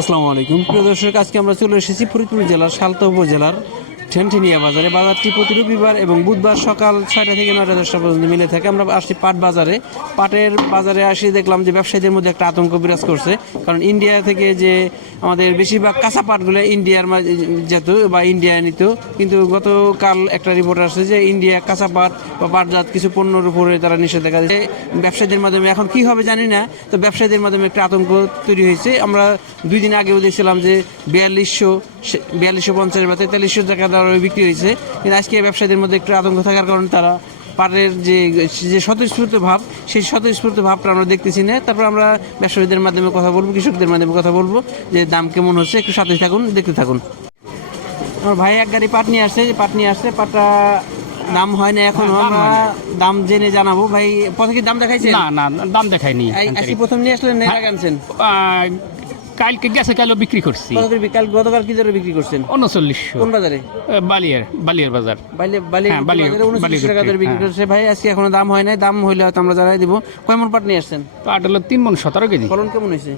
আসসালামু আলাইকুম। প্রিয় দর্শক আজকে আমরা চলে এসেছি ফরিদপুর জেলার সালতা উপজেলার ঠেনঠেনিয়া বাজারে বাজারটি প্রতি রবিবার এবং বুধবার সকাল ছয়টা থেকে নয়টা দশটা পর্যন্ত মিলে থাকে। আমরা আসছি পাট বাজারে। পাটের বাজারে আসি, দেখলাম যে ব্যবসায়ীদের মধ্যে একটা আতঙ্ক বিরাজ করছে। কারণ ইন্ডিয়া থেকে যে আমাদের বেশিরভাগ কাঁচা পাটগুলো ইন্ডিয়ার যেত বা ইন্ডিয়ায় নিত। কিন্তু গতকাল একটা রিপোর্ট আসছে যে ইন্ডিয়া কাঁচা পাট বা পাটজাত কিছু পণ্যের উপরে তারা নিষেধাজ্ঞা দিয়েছে। ব্যবসায়ীদের মাধ্যমে এখন কি হবে জানি না, তো ব্যবসায়ীদের মাধ্যমে একটা আতঙ্ক তৈরি হয়েছে। আমরা দুই দিন আগেও দেখছিলাম যে বিয়াল্লিশশো বিয়াল্লিশশো পঞ্চাশ বা তেতাল্লিশশো টাকা দরে বিক্রি হয়েছে। কিন্তু আজকে ব্যবসায়ীদের মধ্যে একটু আতঙ্ক থাকার কারণে তারা পাটের যে যে স্বতঃস্ফূর্ত ভাব সেই স্বতঃস্ফূর্ত ভাবটা আমরা দেখতেছি না। তারপর আমরা ব্যবসায়ীদের মাধ্যমে কথা বলব কৃষকদের মাধ্যমে কথা বলব যে দাম কেমন হচ্ছে একটু সাথে থাকুন দেখতে থাকুন। আমার ভাই এক গাড়ি পাট নিয়ে আসছে পাট নিয়ে আসছে পাটটা দাম হয় না এখনও আমরা দাম জেনে জানাব। ভাই প্রথমে কি দাম দেখাইছেন? না না দাম দেখায়নি এই- আজকে প্রথম নিয়ে আসলেন না আনছেন কালকে গেছে কালও বিক্রি করছি। কাল গতকাল কি দরে বিক্রি করছেন? উনচল্লিশশো। কোন বাজারে? বালিয়ার বালিয়ার বাজার। হ্যাঁ, বালি- উনচল্লিশ টাকা দরে বিক্রি। করছে। ভাই আজকে এখনও দাম হয় নাই। দাম হইলে হয়তো আমরা জানাই দিব। কয় মন পাট নিয়ে আসছেন? পাট হলো তিন মন সতেরো কেজি। ফলন কেমন হয়েছে?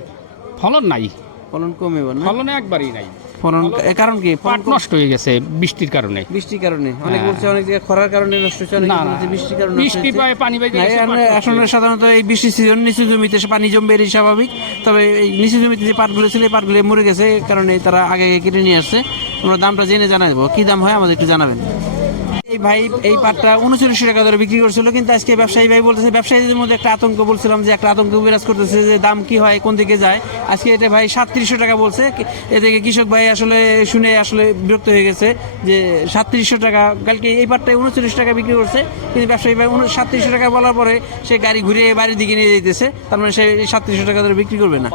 ফলন নাই। ফলন কমে ফলন একবারই নাই। ফলন কারণ কি? পাট নষ্ট হয়ে গেছে বৃষ্টির কারণে। বৃষ্টির কারণে। অনেক হ্যাঁ। বলছে অনেক জায়গায় খরার কারণে নষ্ট হচ্ছে অনেক। বলছে বৃষ্টির কারণে বৃষ্টি পায় পানি পাট নষ্ট আসলে সাধারণত এই বৃষ্টি সিজন নিচু জমিতে পানি জমবে স্বাভাবিক। তবে এই নিচু জমিতে যে পাটগুলো ছিল এই পাটগুলো মরে গেছে কারণে তারা আগে আগে কেটে নিয়ে আসছে। আমরা দামটা জেনে জানাব। কি দাম হয় আমাদের একটু জানাবেন। এই ভাই, এই পাটটা উনচল্লিশশো টাকা ধরে বিক্রি করছিল, কিন্তু আজকে ব্যবসায়ী ভাই বলতেছে, ব্যবসায়ীদের মধ্যে একটা আতঙ্ক বলছিলাম যে, একটা আতঙ্ক বিরাজ করতেছে যে, দাম কি হয়, কোন দিকে যায়। আজকে এটা ভাই সাতত্রিশশো টাকা বলছে। এদিকে কৃষক ভাই আসলে শুনে আসলে বিরক্ত হয়ে গেছে যে, সাতত্রিশশো টাকা, কালকে এই পাটটায় উনচল্লিশ টাকা বিক্রি করছে, কিন্তু ব্যবসায়ী ভাই সাতত্রিশশো টাকা বলার পরে সে গাড়ি ঘুরিয়ে বাড়ির দিকে নিয়ে যেতেছে তার মানে সে সাতত্রিশশো টাকা ধরে বিক্রি করবে না।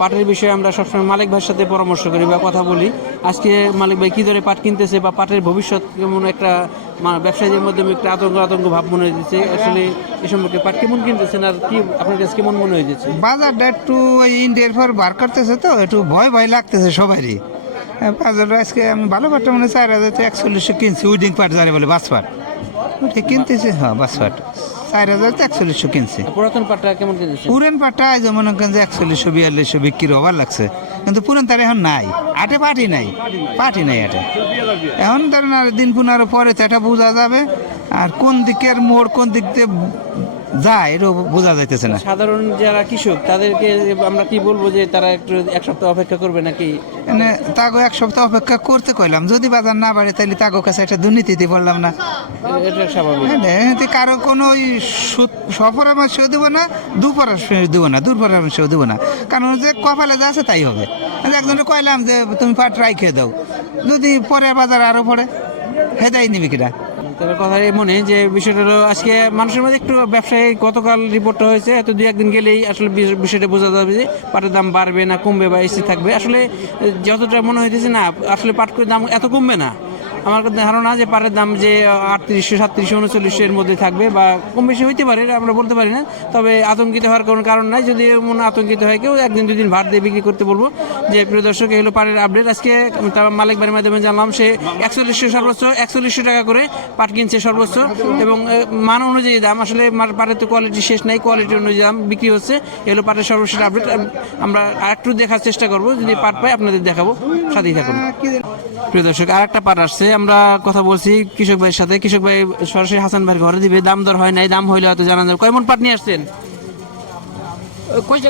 পাটের বিষয়ে আমরা সবসময় মালিক ভাইয়ের সাথে পরামর্শ করি বা কথা বলি। আজকে মালিক ভাই কী ধরে পাট কিনতেছে বা পাটের ভবিষ্যৎ কেমন একটা ব্যবসায়ীদের মধ্যে একটা আতঙ্ক আতঙ্ক ভাব মনে হয়েছে আসলে এ সম্পর্কে পাট কেমন কিনতেছেন আর কি আপনার কাছে কেমন মনে হয়েছে বাজারটা একটু ইন্ডিয়ার পর বার করতেছে তো, একটু ভয় ভয় লাগতেছে সবারই। বাজারটা আজকে আমি ভালো পাটটা মানে চার হাজার একচল্লিশশো কিনছি, উইডিং পাট যারে বলে বাস পাট কিনতেছি হ্যাঁ বাস পাট চার হাজার একচল্লিশশো কিনছি। পুরাতন পাটটা কেমন কিনছে পুরান পাটটা আজ মনে করেন যে একচল্লিশশো বিয়াল্লিশশো বিক্রি হবার লাগছে। কিন্তু পুরান তার এখন নাই। আটে পাটি নাই। পাটি নাই আটে। এখন ধরেন আর দিন আরও পরে তো এটা বোঝা যাবে। আর কোন দিকের মোড় কোন দিক দিয়ে যায় এটা বোঝা যাইতেছে না। সাধারণ যারা কৃষক তাদেরকে আমরা কি বলব যে তারা একটু এক সপ্তাহ অপেক্ষা করবে নাকি? মানে তাগো এক সপ্তাহ অপেক্ষা করতে কইলাম যদি বাজার না বাড়ে তাহলে তাগো কাছে একটা দুর্নীতিতে বললাম না। এটা স্বাভাবিক। হ্যাঁ, কারও কোনো স্বপরামর্শ দেবো না দুপরামর্শ দেবো না দুর্পরামর্শ দেবো না। কারণ যে কপালে যা আছে তাই হবে। আমি একজনকে কইলাম যে তুমি পাট রাই খেয়ে দাও। যদি পরে বাজার আরও পড়ে হেদাই নিবি কিনা? তাদের কথা মনে যে বিষয়টা হলো, আজকে মানুষের মধ্যে একটু ব্যবসায়ী গতকাল রিপোর্টটা হয়েছে, এত দু একদিন গেলেই আসলে বিষ- বিষয়টা বোঝা যাবে যে পাটের দাম বাড়বে না, কমবে বা এসে থাকবে। আসলে যতটা মনে হইতেছে না, আসলে পাট করে দাম এত কমবে না। আমার ধারণা যে পাটের দাম যে আটত্রিশশো, সাতত্রিশশো, উনচল্লিশশো এর মধ্যে থাকবে বা কম বেশি হইতে পারে, এটা আমরা বলতে পারি না। তবে আতঙ্কিত হওয়ার কোনো কারণ নাই। যদি এমন আতঙ্কিত হয়, কেউ একদিন, দুদিন ভাত দিয়ে বিক্রি করতে বলব। যে, প্রিয় দর্শক, এই হলো পাটের আপডেট আজকে তার মালিক বাড়ির মাধ্যমে জানলাম, সে একচল্লিশশো সর্বোচ্চ, একচল্লিশশো টাকা করে পাট কিনছে সর্বোচ্চ। এবং মান অনুযায়ী দাম, আসলে পাটের তো কোয়ালিটি শেষ নাই কোয়ালিটি অনুযায়ী দাম বিক্রি হচ্ছে। এগুলো পাটের সর্বশেষ আপডেট আমরা আরেকটু দেখার চেষ্টা করব। যদি পাট পাই, আপনাদের দেখাবো। সাথেই থাকুন। প্রিয় দর্শক আর একটা পাট আসছে। আমরা কথা বলছি কৃষক ভাইয়ের সাথে। কৃষক ভাই সরাসরি হাসান ভাইয়ের ঘরে দিবে। দাম দর হয় নাই, দাম হইলে হয়তো জানা যাবে। কয়মন পাট নিয়ে আসছেন? কই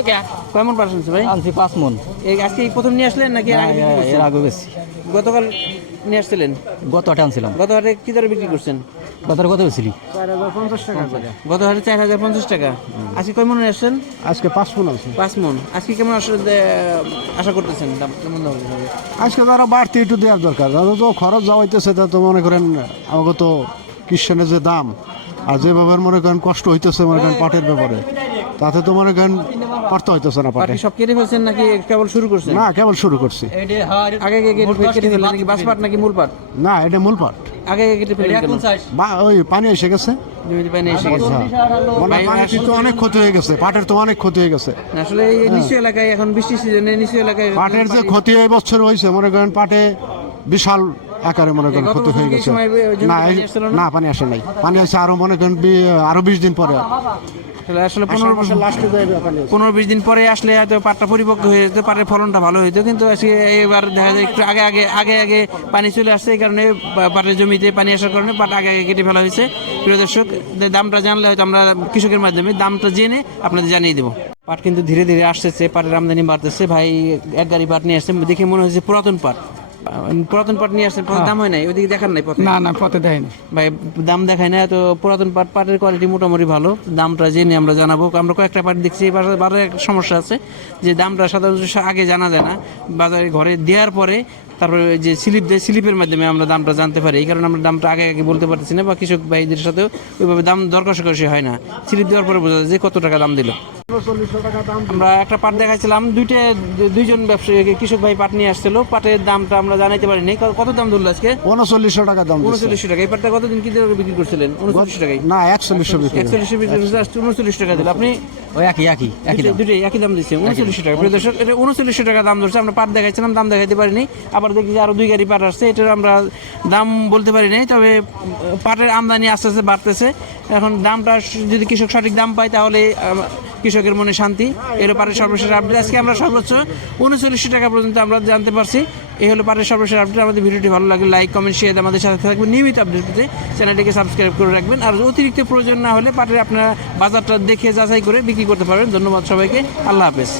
কয়মন পাট শুনছে ভাই? আনছি পাঁচ মন। এই আজকে এই প্রথম নিয়ে আসলেন নাকি এর আগে আগে গেছি। গতকাল নিয়ে আসছিলেন? গত হাটে আনছিলাম। গত হাটে কি দরে বিক্রি করছেন? গত কত বেছিলি। গত হাটে চার হাজার পঞ্চাশ টাকা। আজকে কয় মনে আসছেন? আজকে পাঁচ ফোন আছে পাঁচ মন। আজকে কেমন আসলে আশা করতেছেন? দাম কেমন দাম হবে? আজকে তারা বাড়তি একটু দেওয়ার দরকার। তাদের তো খরচ যা হইতেছে তা তো মনে করেন আমাকে তো কৃষণের যে দাম আর যেভাবে মনে করেন কষ্ট হইতেছে মনে করেন পাটের ব্যাপারে। তাতে তো মনে করেন পারতে হইতেছে না পাটে। পাটি সব কেটে ফেলছেন নাকি কেবল শুরু করছেন? না কেবল শুরু করছি। আগে আগে কেটে ফেললেন নাকি বাস পাট নাকি মূল পাট? না এটা মূল পাট। আগে আগে কেটে ফেললেন বা ওই পানি এসে গেছে। পানি এসে গেছে। হ্যাঁ। মানে পানির তো অনেক ক্ষতি হয়ে গেছে পাটের তো অনেক ক্ষতি হয়ে গেছে। আসলে এই নিচু এলাকায় এখন বৃষ্টি সিজনে নিচু এলাকায় পাটের যে ক্ষতি এই বছর হয়েছে মনে করেন পাটে বিশাল আকারে মনে করেন ক্ষতি হয়ে গেছে। না পানি না? না পানি আসে নাই। পানি আসে আরও মনে করেন আরও বিশ দিন পরে। তাহলে আসলে পনেরো মাসের লাস্টে পনেরো বিশ দিন পরে আসলে হয়তো পাটটা পরিপক্ক হয়ে যেত পাটের ফলনটা ভালো হইতো। কিন্তু এবার দেখা যায় একটু আগে আগে আগে আগে পানি চলে আসছে এই কারণে পাটের জমিতে পানি আসার কারণে পাট আগে আগে কেটে ফেলা হয়েছে। প্রিয় দর্শক দামটা জানলে হয়তো আমরা কৃষকের মাধ্যমে দামটা জেনে আপনাদের জানিয়ে দেবো। পাট কিন্তু ধীরে ধীরে আসতেছে পাটের আমদানি বাড়তেছে। ভাই এক গাড়ি পাট নিয়ে আসছে দেখে মনে হচ্ছে পুরাতন পাট। পুরাতন পাট নিয়ে আসছেন দাম হয় নাই? ওইদিকে দেখার নাই পথে? না না পথে দেয় না ভাই দাম দেখায় না তো পুরাতন পাট পাটের কোয়ালিটি মোটামুটি ভালো। দামটা জেনে আমরা জানাব। আমরা কয়েকটা পাট দেখছি এবার বাজারে একটা সমস্যা আছে যে দামটা সাধারণত আগে জানা যায় না। বাজারে ঘরে দেওয়ার পরে তারপরে যে স্লিপ দেয় স্লিপের মাধ্যমে আমরা দামটা জানতে পারি। এই কারণে আমরা দামটা আগে আগে বলতে পারতেছি না বা কৃষক ভাইদের সাথেও ওইভাবে দাম দর কষাকষি হয় না। স্লিপ দেওয়ার পরে বোঝা যায় যে কত টাকা দাম দিল। আমরা একটা পাট দেখাইছিলাম দুইটা দুইজন ব্যবসায়ী কৃষক ভাই পাট নিয়ে আসছিল। পাটের দামটা আমরা জানাইতে পারিনি। কত দাম ধরলো আজকে? উনচল্লিশশো টাকা দাম। উনচল্লিশশো টাকা। এই পাটটা কতদিন কি দিয়ে বিক্রি করছিলেন? উনচল্লিশ টাকায়? না একচল্লিশশো বিক্রি একচল্লিশশো বিক্রি করছে উনচল্লিশ টাকা দিল। আপনি ওই একই একই একই দাম। দুটোই একই দাম দিচ্ছে উনচল্লিশশো টাকা। প্রিয় দর্শক এটা উনচল্লিশশো টাকা দাম ধরছে। আমরা পাট দেখাইছিলাম দাম দেখাইতে পারিনি। আবার দেখি যে আরও দুই গাড়ি পাট আসছে। এটার আমরা দাম বলতে পারি নাই তবে পাটের আমদানি আস্তে আস্তে বাড়তেছে। এখন দামটা যদি কৃষক সঠিক দাম পায় তাহলে কৃষকের মনে শান্তি এর পারে সর্বশেষ আপডেট আজকে আমরা সর্বোচ্চ উনচল্লিশশো টাকা পর্যন্ত আমরা জানতে পারছি। এই হলো পারে সর্বশেষ আপডেট আমাদের ভিডিওটি ভালো লাগে লাইক কমেন্ট শেয়ার আমাদের সাথে থাকবেন। নিয়মিত আপডেট পেতে চ্যানেলটিকে সাবস্ক্রাইব করে রাখবেন। আর অতিরিক্ত প্রয়োজন না হলে পাটের আপনারা বাজারটা দেখে যাচাই করে বিক্রি করতে পারবেন। ধন্যবাদ সবাইকে। আল্লাহ হাফেজ।